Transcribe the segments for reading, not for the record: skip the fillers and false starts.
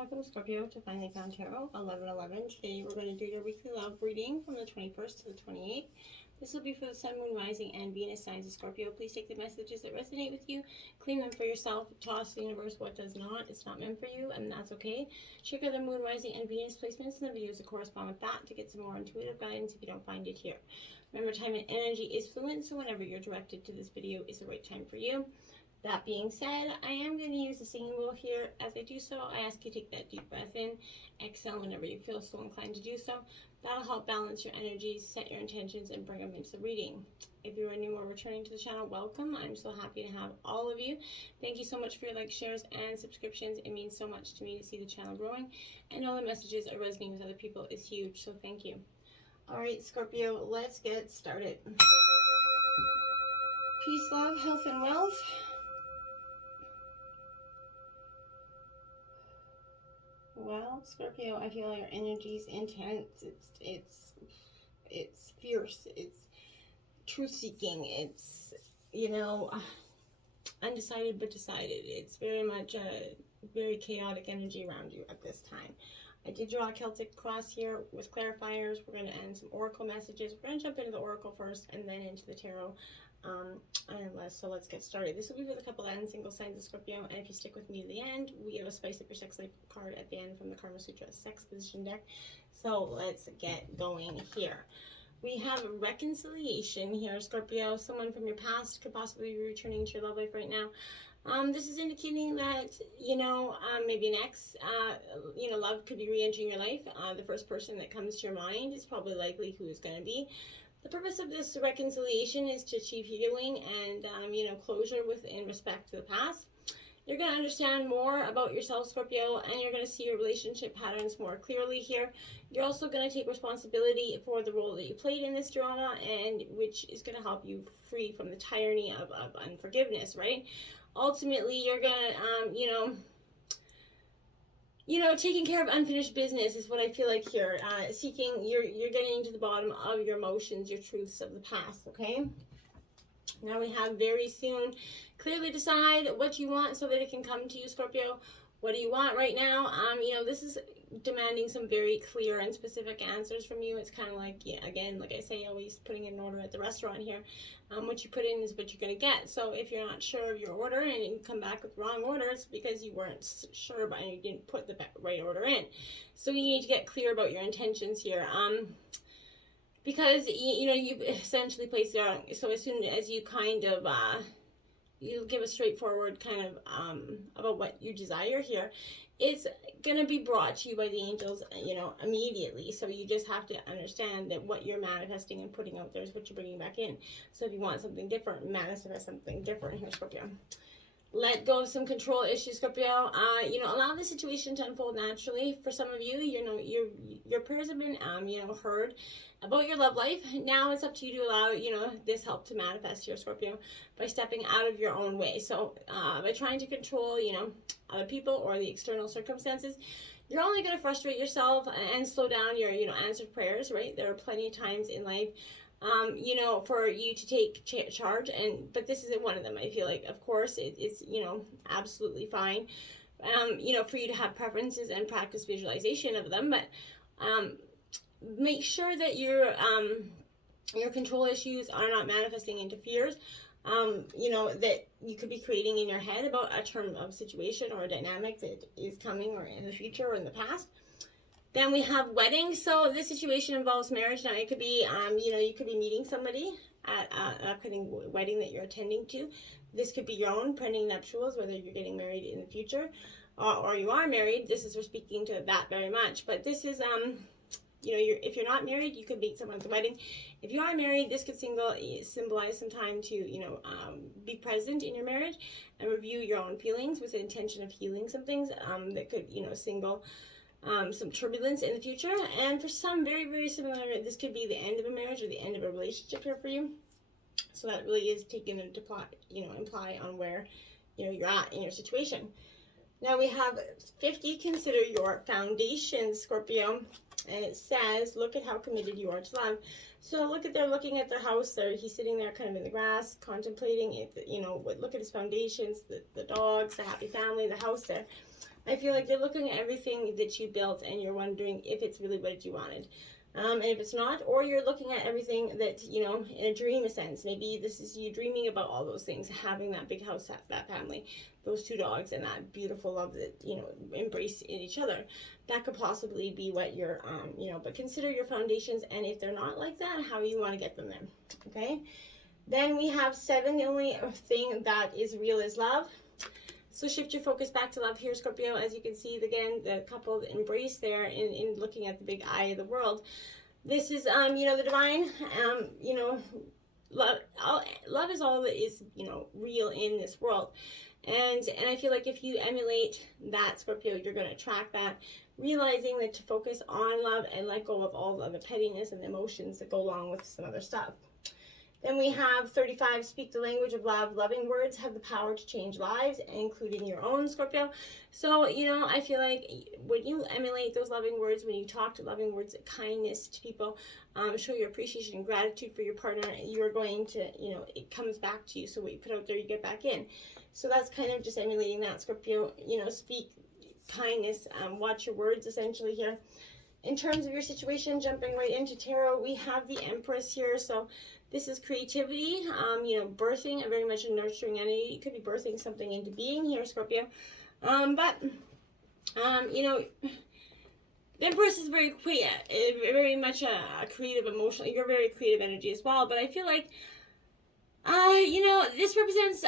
welcome Scorpio to Finally Found Tarot 11/11. Today we're going to do your weekly love reading from the 21st to the 28th. This will be for the Sun, Moon, Rising, and Venus signs of Scorpio. Please take the messages that resonate with you, claim them for yourself, toss the universe what does not. It's not meant for you, and that's okay. Check out the Moon, Rising, and Venus placements in the videos that correspond with that to get some more intuitive guidance if you don't find it here. Remember, time and energy is fluent, so whenever you're directed to this video is the right time for you. That being said, I am going to use the singing bowl here. As I do so, I ask you to take that deep breath in, exhale whenever you feel so inclined to do so. That'll help balance your energies, set your intentions, and bring them into the reading. If you are new or returning to the channel, welcome. I'm so happy to have all of you. Thank you so much for your likes, shares, and subscriptions. It means so much to me to see the channel growing, and all the messages are resonating with other people is huge, so thank you. All right, Scorpio, let's get started. Peace, love, health, and wealth. Well, Scorpio, I feel your energy is intense. It's fierce. It's truth-seeking. It's, undecided but decided. It's very much a very chaotic energy around you at this time. I did draw a Celtic cross here with clarifiers. We're going to end some oracle messages. We're going to jump into the oracle first and then into the tarot. So let's get started. This will be for the couple and single signs of Scorpio, and if you stick with me to the end, we have a Spice Up Your Sex Life card at the end from the Karma Sutra Sex Position deck. So let's get going here. We have reconciliation here, Scorpio. Someone from your past could possibly be returning to your love life right now. This is indicating that, maybe an ex, love could be re-entering your life. The first person that comes to your mind is probably likely who it's going to be. The purpose of this reconciliation is to achieve healing and, closure in respect to the past. You're going to understand more about yourself, Scorpio, and you're going to see your relationship patterns more clearly here. You're also going to take responsibility for the role that you played in this drama, and which is going to help you free from the tyranny of unforgiveness, right? Ultimately, you're going to, taking care of unfinished business is what I feel like here. You're getting to the bottom of your emotions, your truths of the past, okay? Now we have very soon. Clearly decide what you want so that it can come to you, Scorpio. What do you want right now? This is demanding some very clear and specific answers from you. It's kind of like, again, like I say, always putting in an order at the restaurant here. What you put in is what you're going to get. So if you're not sure of your order and you come back with wrong orders because you weren't sure about it and you didn't put the right order in. So you need to get clear about your intentions here. Because, you essentially place there. So as soon as you kind of, you give a straightforward kind of about what you desire here, it's going to be brought to you by the angels, immediately. So you just have to understand that what you're manifesting and putting out there is what you're bringing back in. So if you want something different, manifest something different here, Scorpio. Let go of some control issues, Scorpio. Allow the situation to unfold naturally. For some of you, your prayers have been, heard about your love life. Now it's up to you to allow, this help to manifest here, Scorpio, by stepping out of your own way. So by trying to control, other people or the external circumstances, you're only going to frustrate yourself and slow down your, answered prayers, right? There are plenty of times in life for you to take charge, but this isn't one of them. I feel like, of course, it's, absolutely fine, for you to have preferences and practice visualization of them, but make sure that your control issues are not manifesting into fears, that you could be creating in your head about a term of situation or a dynamic that is coming or in the future or in the past. Then we have wedding. So this situation involves marriage. Now it could be, you could be meeting somebody at an upcoming wedding that you're attending to. This could be your own pending nuptials, whether you're getting married in the future or you are married. This is, we're speaking to that very much. But this is, if you're not married, you could meet someone at the wedding. If you are married, this could symbolize some time to, be present in your marriage and review your own feelings with the intention of healing some things that could, some turbulence in the future. And for some, very, very similar, this could be the end of a marriage or the end of a relationship here for you. So that really is taken into imply on where, you're at in your situation. Now we have 50, consider your foundation, Scorpio. And it says, look at how committed you are to love. So they're looking at their house. He's sitting there kind of in the grass, contemplating it, look at his foundations, the dogs, the happy family, the house there. I feel like you're looking at everything that you built and you're wondering if it's really what you wanted. And if it's not, or you're looking at everything that, you know, in a dream sense. Maybe this is you dreaming about all those things, having that big house, that family, those 2 dogs, and that beautiful love that, you know, embrace in each other. That could possibly be what you're, you know, but consider your foundations, and if they're not like that, how you want to get them there, okay? Then we have 7, the only thing that is real is love. So shift your focus back to love here, Scorpio. As you can see, again, the couple embrace there in looking at the big eye of the world. This is, you know, the divine, you know, love is all that is, you know, real in this world. And I feel like if you emulate that, Scorpio, you're going to attract that, realizing that to focus on love and let go of all of the pettiness and the emotions that go along with some other stuff. Then we have 35, speak the language of love. Loving words have the power to change lives, including your own, Scorpio. So, you know, I feel like when you emulate those loving words, when you talk to loving words, kindness to people, show your appreciation and gratitude for your partner, you're going to, you know, it comes back to you. So what you put out there, you get back in. So that's kind of just emulating that, Scorpio. You know, speak kindness, watch your words essentially here. In terms of your situation, jumping right into tarot, we have the Empress here. So this is creativity, you know, birthing, very much a nurturing energy. You could be birthing something into being here, Scorpio. You know, the Empress is very much a creative, emotional. You're very creative energy as well. But I feel like, you know, this represents,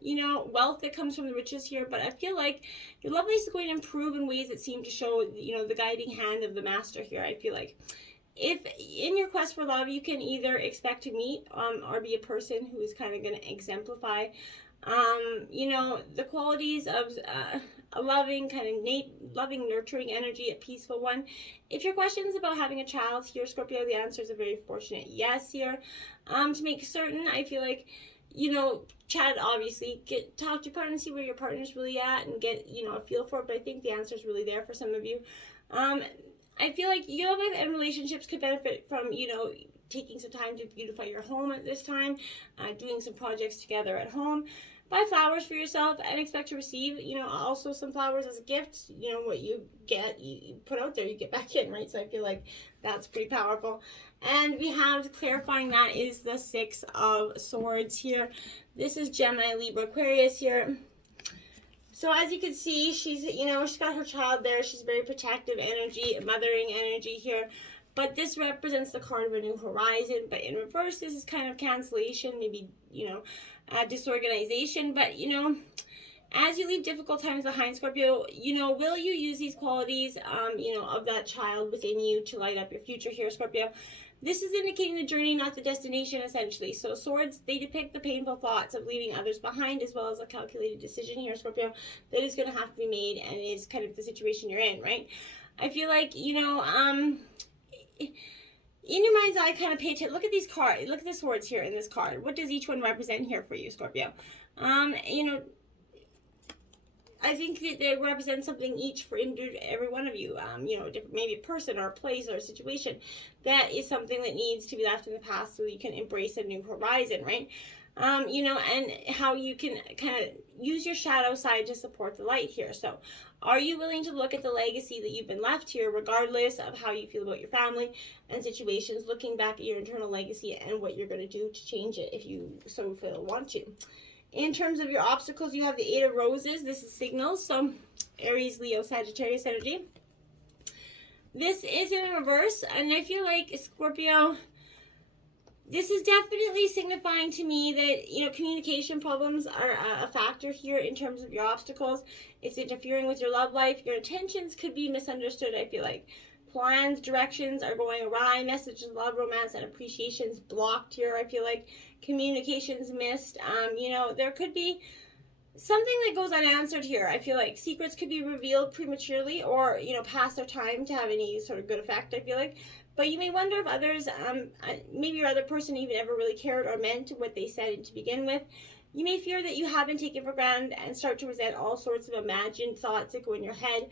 you know, wealth that comes from the riches here. But I feel like your love life is going to improve in ways that seem to show, you know, the guiding hand of the master here. I feel like if in your quest for love, you can either expect to meet or be a person who is kind of going to exemplify, you know, the qualities of a loving, kind of loving, nurturing energy, a peaceful one. If your question is about having a child here, Scorpio, the answer is a very fortunate yes here. To make certain, I feel like, you know, chat, obviously, talk to your partner and see where your partner's really at and get, you know, a feel for it. But I think the answer is really there for some of you. I feel like your love and relationships could benefit from, you know, taking some time to beautify your home at this time, doing some projects together at home. Buy flowers for yourself and expect to receive, you know, also some flowers as a gift. You know, what you get, you put out there, you get back in, right? So I feel like that's pretty powerful. And we have clarifying that is the 6 of Swords here. This is Gemini, Libra, Aquarius here. So as you can see, she's, you know, she's got her child there. She's very protective energy, mothering energy here. But this represents the card of a new horizon. But in reverse, this is kind of cancellation, maybe, you know, disorganization. But, you know, as you leave difficult times behind, Scorpio, you know, will you use these qualities, you know, of that child within you to light up your future here, Scorpio? This is indicating the journey, not the destination, essentially. So swords, they depict the painful thoughts of leaving others behind, as well as a calculated decision here, Scorpio, that is going to have to be made, and is kind of the situation you're in, right? I feel like, you know, in your mind's eye, kind of pay attention. Look at these cards. Look at the swords here in this card. What does each one represent here for you, Scorpio? You know, I think that they represent something each for every one of you. You know, maybe a person or a place or a situation that is something that needs to be left in the past so you can embrace a new horizon, right? You know, and how you can kind of use your shadow side to support the light here. So are you willing to look at the legacy that you've been left here, regardless of how you feel about your family and situations, looking back at your internal legacy and what you're going to do to change it if you so feel want to? In terms of your obstacles, you have the 8 of Roses. This is signals. So Aries, Leo, Sagittarius energy. This is in reverse. And I feel like, Scorpio, this is definitely signifying to me that, you know, communication problems are a factor here in terms of your obstacles. It's interfering with your love life. Your intentions could be misunderstood, I feel like. Plans, directions are going awry. Messages, love, romance, and appreciations blocked here, I feel like. Communications missed. You know, there could be something that goes unanswered here. I feel like secrets could be revealed prematurely or, you know, past their time to have any sort of good effect, I feel like. But you may wonder if others, maybe your other person even ever really cared or meant what they said to begin with. You may fear that you have been taken for granted and start to resent all sorts of imagined thoughts that go in your head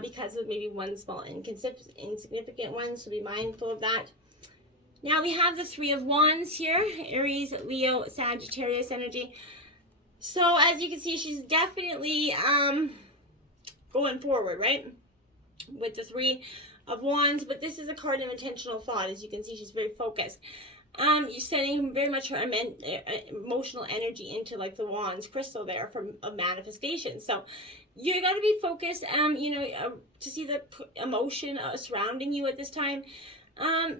because of maybe one small insignificant one, so be mindful of that. Now we have the 3 of Wands here, Aries, Leo, Sagittarius energy. So as you can see, she's definitely, going forward, right? With the Three of Wands, but this is a card of intentional thought. As you can see, she's very focused. You're sending very much her emotional energy into like the Wands crystal there from a manifestation. So you got to be focused, to see the emotion surrounding you at this time.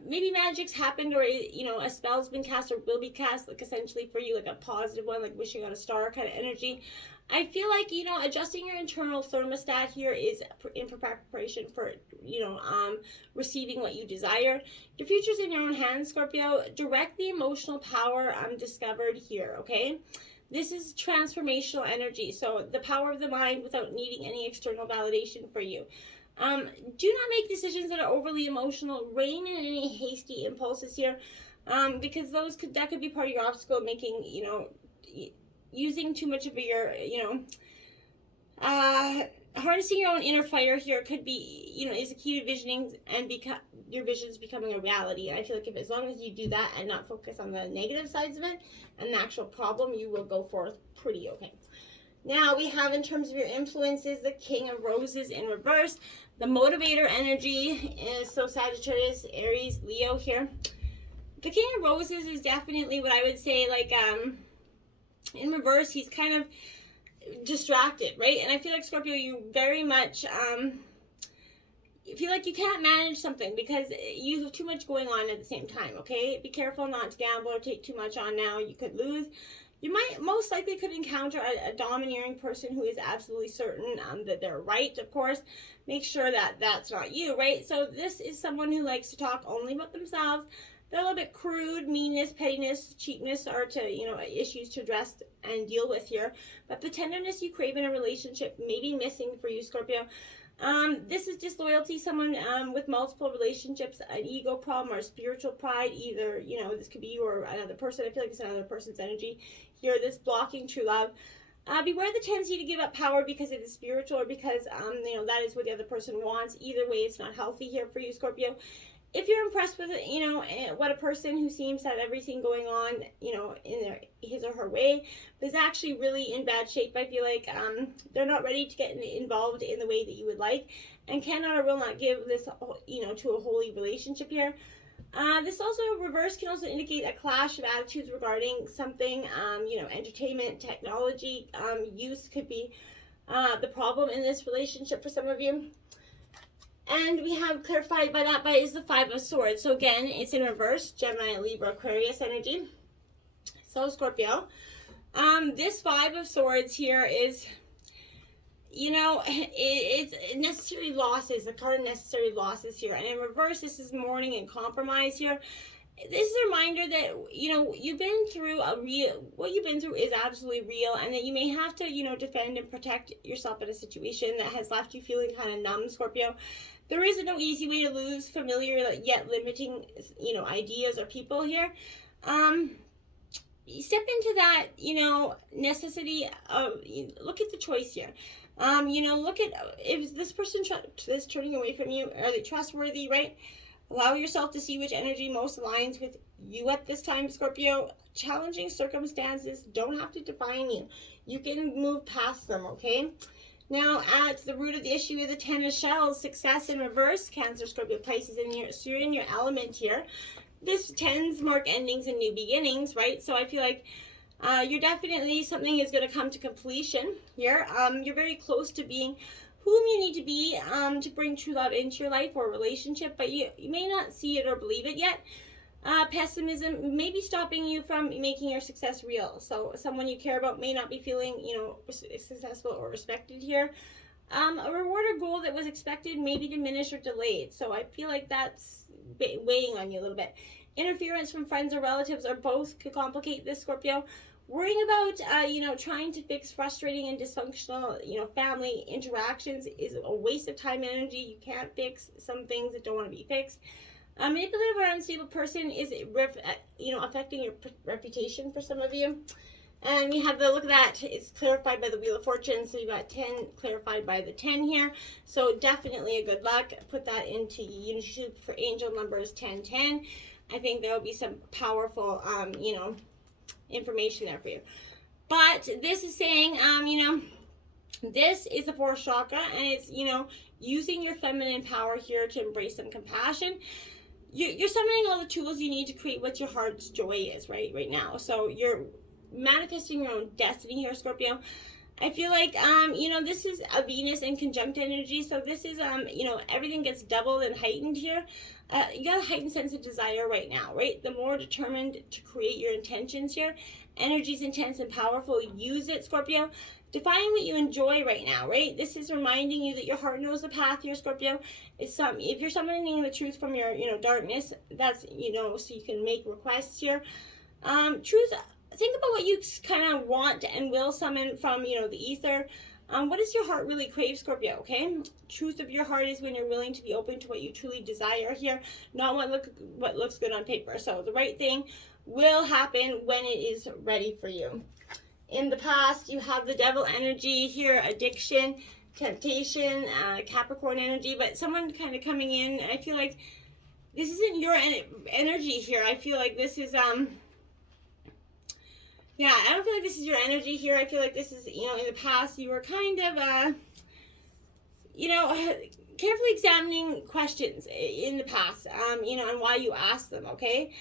Maybe magic's happened, or a spell's been cast or will be cast, like essentially for you, like a positive one, like wishing on a star kind of energy. I feel like, adjusting your internal thermostat here is in preparation for, receiving what you desire. Your future's in your own hands, Scorpio. Direct the emotional power discovered here, okay? This is transformational energy, so the power of the mind without needing any external validation for you. Do not make decisions that are overly emotional. Rein in any hasty impulses here, because that could be part of your obstacle, making, using too much of your, harnessing your own inner fire here could be, is a key to visioning and your visions becoming a reality. And I feel like as long as you do that and not focus on the negative sides of it and the actual problem, you will go forth pretty okay. Now we have, in terms of your influences, the King of Roses in reverse. The motivator energy is so Sagittarius, Aries, Leo here. The King of Roses is definitely what I would say, like, in reverse, he's kind of distracted, right? And I feel like, Scorpio, you very much feel like you can't manage something because you have too much going on at the same time, okay? Be careful not to gamble or take too much on now. You could lose. You most likely could encounter a domineering person who is absolutely certain that they're right, of course. Make sure that that's not you, right? So this is someone who likes to talk only about themselves. They're a little bit crude. Meanness, pettiness, cheapness are issues to address and deal with here. But the tenderness you crave in a relationship may be missing for you, Scorpio. This is disloyalty, someone with multiple relationships, an ego problem or spiritual pride. Either, this could be you or another person. I feel like it's another person's energy here. This blocking true love. Beware the tendency to give up power because it is spiritual or because, that is what the other person wants. Either way, it's not healthy here for you, Scorpio. If you're impressed with, what a person who seems to have everything going on, in his or her way, but is actually really in bad shape, I feel like they're not ready to get involved in the way that you would like, and cannot or will not give this, to a holy relationship here. This also, reverse, can also indicate a clash of attitudes regarding something, entertainment, technology, use could be the problem in this relationship for some of you. And we have clarified by is the Five of Swords. So again, it's in reverse, Gemini, Libra, Aquarius energy. So Scorpio, this Five of Swords here is, it's necessary losses, the card of necessary losses here. And in reverse, this is mourning and compromise here. This is a reminder that, you've been through what you've been through is absolutely real, and that you may have to, defend and protect yourself in a situation that has left you feeling kind of numb, Scorpio. There is no easy way to lose familiar yet limiting, ideas or people here. Step into that, necessity of, look at the choice here. Look at, if this person is turning away from you, are they trustworthy, right? Allow yourself to see which energy most aligns with you at this time, Scorpio. Challenging circumstances don't have to define you. You can move past them, okay? Now, at the root of the issue of the Ten of Shells, success in reverse, Cancer, Scorpio, Pisces, so you're in your element here. This tends mark endings and new beginnings, right? So I feel like you're definitely, something is going to come to completion here. You're very close to being whom you need to be to bring true love into your life or relationship, but you may not see it or believe it yet. Pessimism may be stopping you from making your success real. So someone you care about may not be feeling, successful or respected here. A reward or goal that was expected may be diminished or delayed. So I feel like that's weighing on you a little bit. Interference from friends or relatives or both could complicate this, Scorpio. Worrying about, trying to fix frustrating and dysfunctional, family interactions is a waste of time and energy. You can't fix some things that don't want to be fixed. A manipulative or unstable person is, affecting your reputation for some of you. And we have look at that, it's clarified by the Wheel of Fortune. So you got 10 clarified by the 10 here. So definitely a good luck. Put that into YouTube for angel numbers 1010. I think there will be some powerful, information there for you. But this is saying, This is the fourth chakra, and it's, you know, using your feminine power here to embrace some compassion. You're summoning all the tools you need to create what your heart's joy is right now. So you're manifesting your own destiny here, Scorpio. I feel like, you know, this is a Venus in conjunct energy. So this is, you know, everything gets doubled and heightened here. You got a heightened sense of desire right now, right? The more determined to create your intentions here. Energy's intense and powerful. Use it, Scorpio. Define what you enjoy right now, right? This is reminding you that your heart knows the path here, Scorpio. It's if you're summoning the truth from your, you know, darkness, that's, you know, so you can make requests here. Truth, think about what you kind of want and will summon from, you know, the ether. What does your heart really crave, Scorpio, okay? Truth of your heart is when you're willing to be open to what you truly desire here, not what looks good on paper. So the right thing will happen when it is ready for you. In the past, you have the devil energy here, addiction, temptation, Capricorn energy, but someone kind of coming in. I feel like this isn't your energy here. I feel like this is, yeah, I don't feel like this is your energy here. I feel like this is, you know, in the past, you were kind of, you know, carefully examining questions in the past, you know, and why you asked them, okay?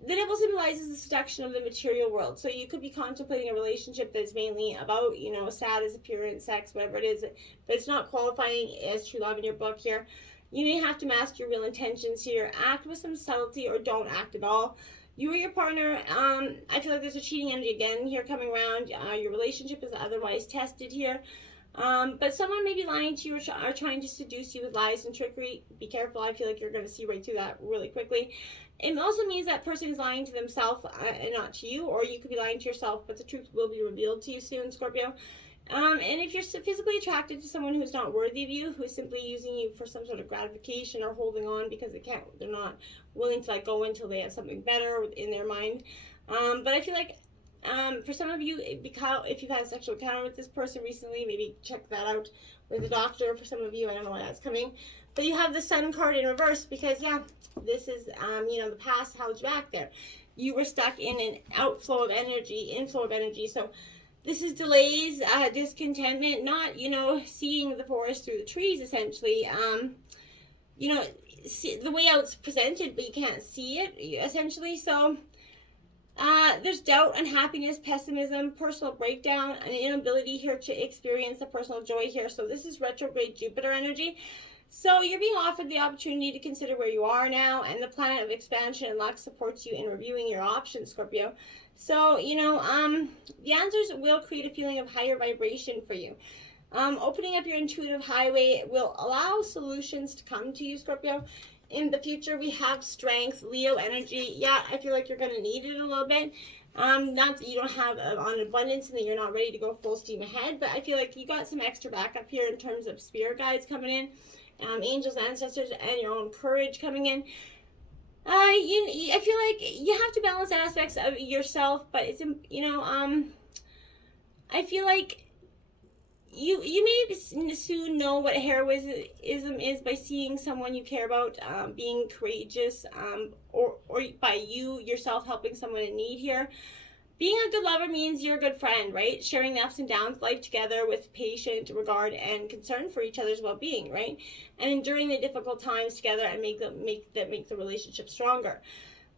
The devil symbolizes the seduction of the material world. So you could be contemplating a relationship that's mainly about, you know, status, appearance, sex, whatever it is, but it's not qualifying as true love in your book here. You may have to mask your real intentions here. Act with some subtlety or don't act at all. You or your partner, I feel like there's a cheating energy again here coming around. Your relationship is otherwise tested here. But someone may be lying to you or trying to seduce you with lies and trickery. Be careful. I feel like you're going to see right through that really quickly. It also means that person is lying to themselves and not to you, or you could be lying to yourself, but the truth will be revealed to you soon, Scorpio. And if you're physically attracted to someone who's not worthy of you, who is simply using you for some sort of gratification or holding on because they're not willing to let go until they have something better in their mind. But I feel like for some of you, if you've had a sexual encounter with this person recently, maybe check that out with a doctor. For some of you, I don't know why that's coming. But you have the Sun card in reverse because, yeah, this is, you know, the past held you back there. You were stuck in an inflow of energy. So this is delays, discontentment, not, you know, seeing the forest through the trees, essentially. You know, the way out's presented, but you can't see it, essentially. So there's doubt, unhappiness, pessimism, personal breakdown, an inability here to experience the personal joy here. So this is retrograde Jupiter energy. So you're being offered the opportunity to consider where you are now, and the planet of expansion and luck supports you in reviewing your options, Scorpio. So, you know, the answers will create a feeling of higher vibration for you. Opening up your intuitive highway will allow solutions to come to you, Scorpio. In the future, we have strength, Leo energy. Yeah, I feel like you're going to need it a little bit. Not that you don't have an abundance and that you're not ready to go full steam ahead, but I feel like you got some extra backup here in terms of spirit guides coming in. Angels, ancestors, and your own courage coming in. I feel like you have to balance aspects of yourself, but it's, you know, I feel like you may soon know what heroism is by seeing someone you care about being courageous, or by you yourself helping someone in need here. Being a good lover means you're a good friend, right? Sharing the ups and downs of life together with patient regard and concern for each other's well-being, right? And enduring the difficult times together and make the relationship stronger.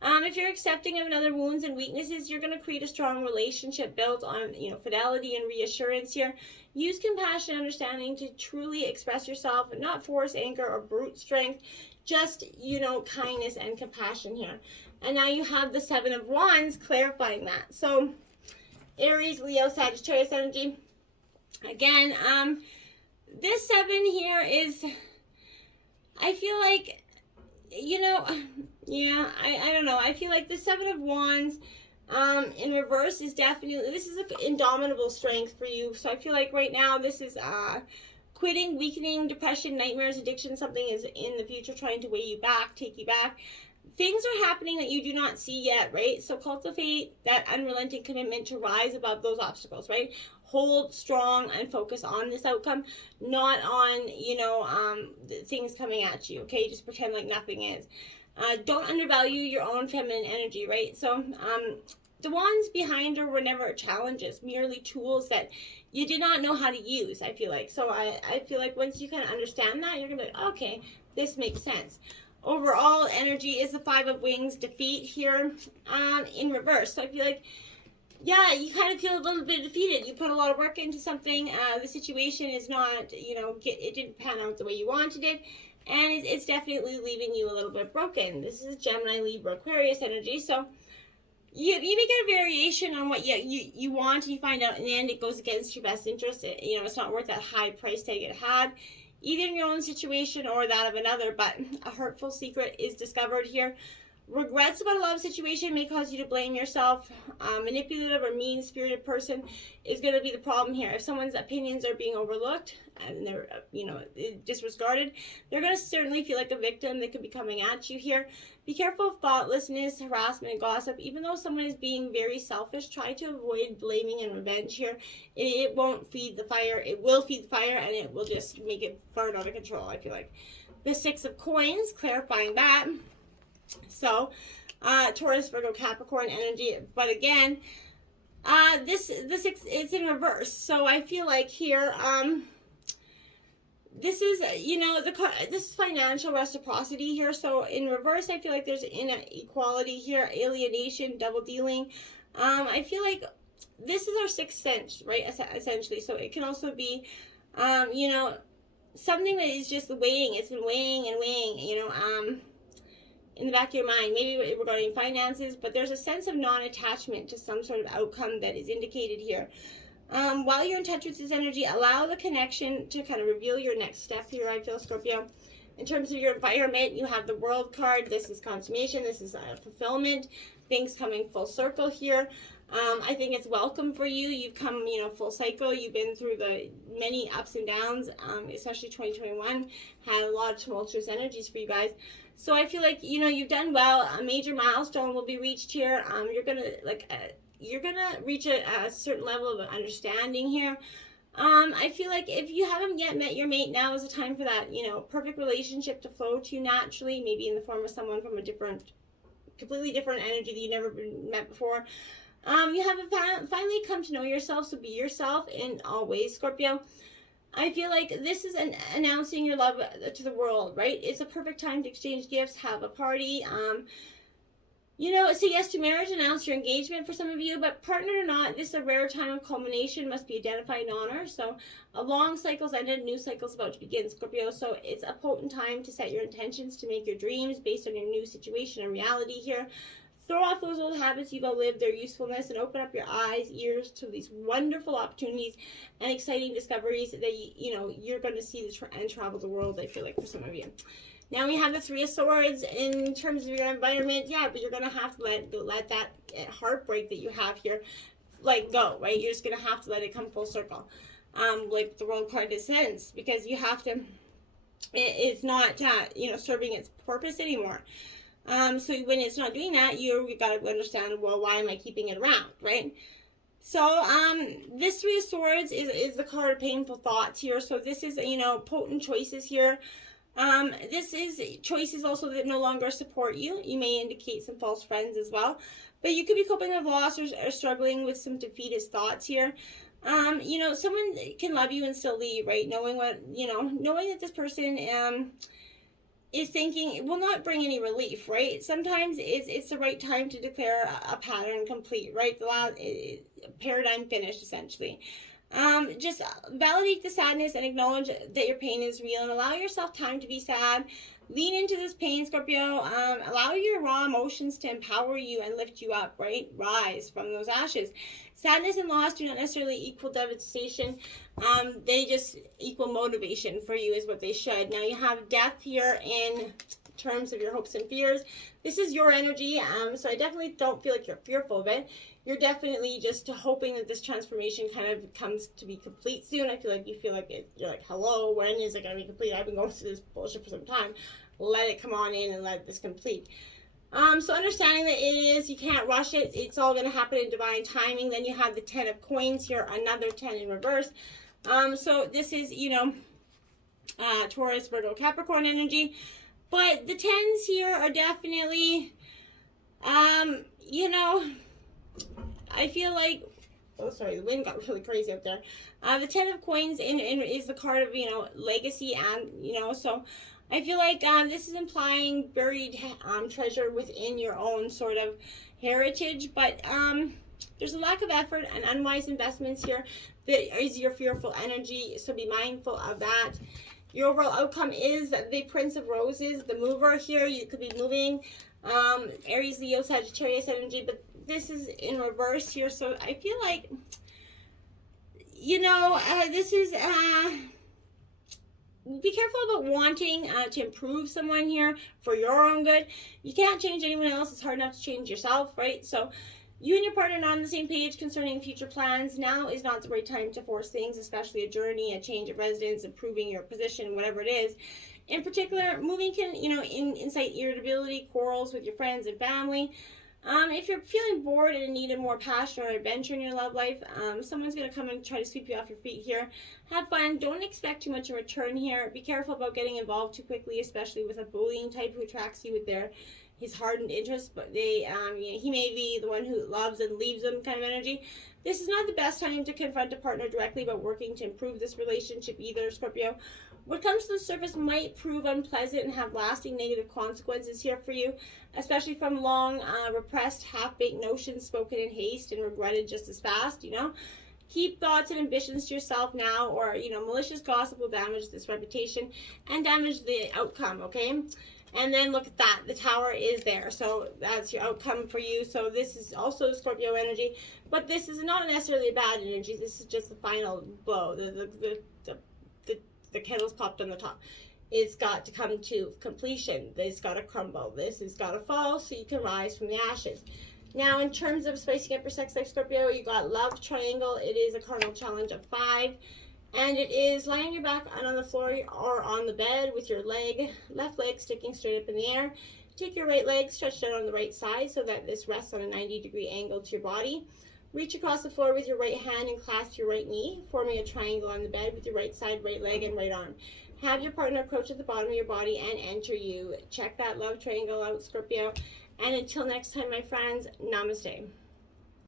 If you're accepting of another wounds and weaknesses, you're going to create a strong relationship built on, you know, fidelity and reassurance here. Use compassion and understanding to truly express yourself, and not force anger or brute strength. Just, you know, kindness and compassion here. And now you have the Seven of Wands clarifying that. So Aries, Leo, Sagittarius energy. Again, this 7 here is, I feel like, you know, yeah, I don't know. I feel like the Seven of Wands in reverse is definitely, this is an indomitable strength for you. So I feel like right now this is quitting, weakening, depression, nightmares, addiction. Something is in the future trying to weigh you back, take you back. Things are happening that you do not see yet, right? So cultivate that unrelenting commitment to rise above those obstacles, right? Hold strong and focus on this outcome, not on, you know, things coming at you, okay? Just pretend like nothing is. Don't undervalue your own feminine energy, right? So the ones behind her were never challenges, merely tools that you did not know how to use, I feel like. So I feel like once you kind of understand that, you're going to be like, okay, this makes sense. Overall energy is the 5 of Wings, defeat here in reverse. So I feel like, yeah, you kind of feel a little bit defeated. You put a lot of work into something. The situation is not, it didn't pan out the way you wanted it. And it's definitely leaving you a little bit broken. This is Gemini, Libra, Aquarius energy. So you may get a variation on what you want, and you find out in the end it goes against your best interest. It's not worth that high price tag it had, either in your own situation or that of another. But a hurtful secret is discovered here. Regrets about a love situation may cause you to blame yourself. Manipulative or mean-spirited person is going to be the problem here. If someone's opinions are being overlooked and they're, disregarded, they're going to certainly feel like a victim. They could be coming at you here. Be careful of thoughtlessness, harassment, and gossip. Even though someone is being very selfish, try to avoid blaming and revenge here. It won't feed the fire. It will feed the fire, and it will just make it burn out of control, I feel like. The 6 of Coins, clarifying that. So, Taurus, Virgo, Capricorn energy. But again, the 6, it's in reverse. So I feel like here, this is, this is financial reciprocity here. So in reverse, I feel like there's inequality here, alienation, double dealing. I feel like this is our 6th sense, right? Essentially. So it can also be, something that is just weighing. It's been weighing and weighing, in the back of your mind, maybe regarding finances, but there's a sense of non-attachment to some sort of outcome that is indicated here. While you're in touch with this energy, allow the connection to kind of reveal your next step here, I feel, Scorpio. In terms of your environment, you have the World card. This is consummation. This is fulfillment. Things coming full circle here. I think it's welcome for you. You've come, full cycle. You've been through the many ups and downs, especially 2021. Had a lot of tumultuous energies for you guys. So I feel like, you've done well. A major milestone will be reached here. You're going to reach a certain level of understanding here. I feel like if you haven't yet met your mate, now is the time for that, perfect relationship to flow to naturally, maybe in the form of someone from a completely different energy that you never met before. You have finally come to know yourself, so be yourself in all ways, Scorpio. I feel like this is announcing your love to the world, right? It's a perfect time to exchange gifts, have a party, say yes to marriage, announce your engagement for some of you, but partnered or not, this is a rare time of culmination, must be identified in honor. So a long cycle's ended, new cycle's about to begin, Scorpio. So it's a potent time to set your intentions, to make your dreams based on your new situation and reality here. Throw off those old habits you've outlived their usefulness and open up your eyes, ears to these wonderful opportunities and exciting discoveries that you're going to see and travel the world, I feel like, for some of you. Now we have the 3 of Swords in terms of your environment. Yeah, but you're going to have to let that heartbreak that you have here, go, right? You're just going to have to let it come full circle. Like the World card sense, because you have to, it's not, serving its purpose anymore. So when it's not doing that, you got to understand, well, why am I keeping it around, right? So, this 3 of Swords is the card of painful thoughts here. So this is, potent choices here. This is choices also that no longer support you. You may indicate some false friends as well. But you could be coping with loss or struggling with some defeatist thoughts here. Someone can love you and still leave, right? Knowing that this person, is thinking it will not bring any relief, right? Sometimes it's the right time to declare a pattern complete, right? The last paradigm finished, essentially. Just validate the sadness and acknowledge that your pain is real and allow yourself time to be sad. Lean into this pain, Scorpio. Allow your raw emotions to empower you and lift you up, right? Rise from those ashes. Sadness and loss do not necessarily equal devastation. They just equal motivation for you is what they should. Now you have death here in terms of your hopes and fears. This is your energy, so I definitely don't feel like you're fearful of it. You're definitely just hoping that this transformation kind of comes to be complete soon. I feel like you're like, hello, when is it going to be complete? I've been going through this bullshit for some time. Let it come on in and let this complete. So understanding that you can't rush it. It's all going to happen in divine timing. Then you have the 10 of Coins here, another 10 in reverse. So this is, Taurus, Virgo, Capricorn energy. But the 10s here are definitely, I feel like, oh sorry, the wind got really crazy out there. The Ten of Coins is the card of, you know, legacy, and, you know, so I feel like this is implying buried treasure within your own sort of heritage, but there's a lack of effort and unwise investments here. That is your fearful energy, so be mindful of that. Your overall outcome is the Prince of Roses, the mover here. You could be moving, Aries, Leo, Sagittarius energy, but this is in reverse here, so I feel like, you know, this is, be careful about wanting to improve someone here for your own good. You can't change anyone else. It's hard enough to change yourself, right? So you and your partner are not on the same page concerning future plans. Now is not the right time to force things, especially a journey, a change of residence, improving your position, whatever it is. In particular, moving can, you know, incite irritability, quarrels with your friends and family. If you're feeling bored and in need of more passion or adventure in your love life, someone's going to come and try to sweep you off your feet here. Have fun. Don't expect too much in return here. Be careful about getting involved too quickly, especially with a bullying type who attracts you with his hardened interests, but he may be the one who loves and leaves them kind of energy. This is not the best time to confront a partner directly about working to improve this relationship either, Scorpio. What comes to the surface might prove unpleasant and have lasting negative consequences here for you, especially from long, repressed, half-baked notions spoken in haste and regretted just as fast, you know. Keep thoughts and ambitions to yourself now, or, you know, malicious gossip will damage this reputation and damage the outcome, okay? And then look at that. The Tower is there. So that's your outcome for you. So this is also Scorpio energy. But this is not necessarily a bad energy. This is just the final blow. The kettle's popped on the top. It's got to come to completion. It's got to crumble. This has got to fall so you can rise from the ashes. Now, in terms of spicing up your sex life, Scorpio, you got Love Triangle. It is a cardinal challenge of 5. And it is lying on your back and on the floor or on the bed with your left leg sticking straight up in the air. Take your right leg stretched out on the right side so that this rests on a 90-degree angle to your body. Reach across the floor with your right hand and clasp your right knee, forming a triangle on the bed with your right side, right leg, and right arm. Have your partner approach at the bottom of your body and enter you. Check that love triangle out, Scorpio. And until next time, my friends, namaste.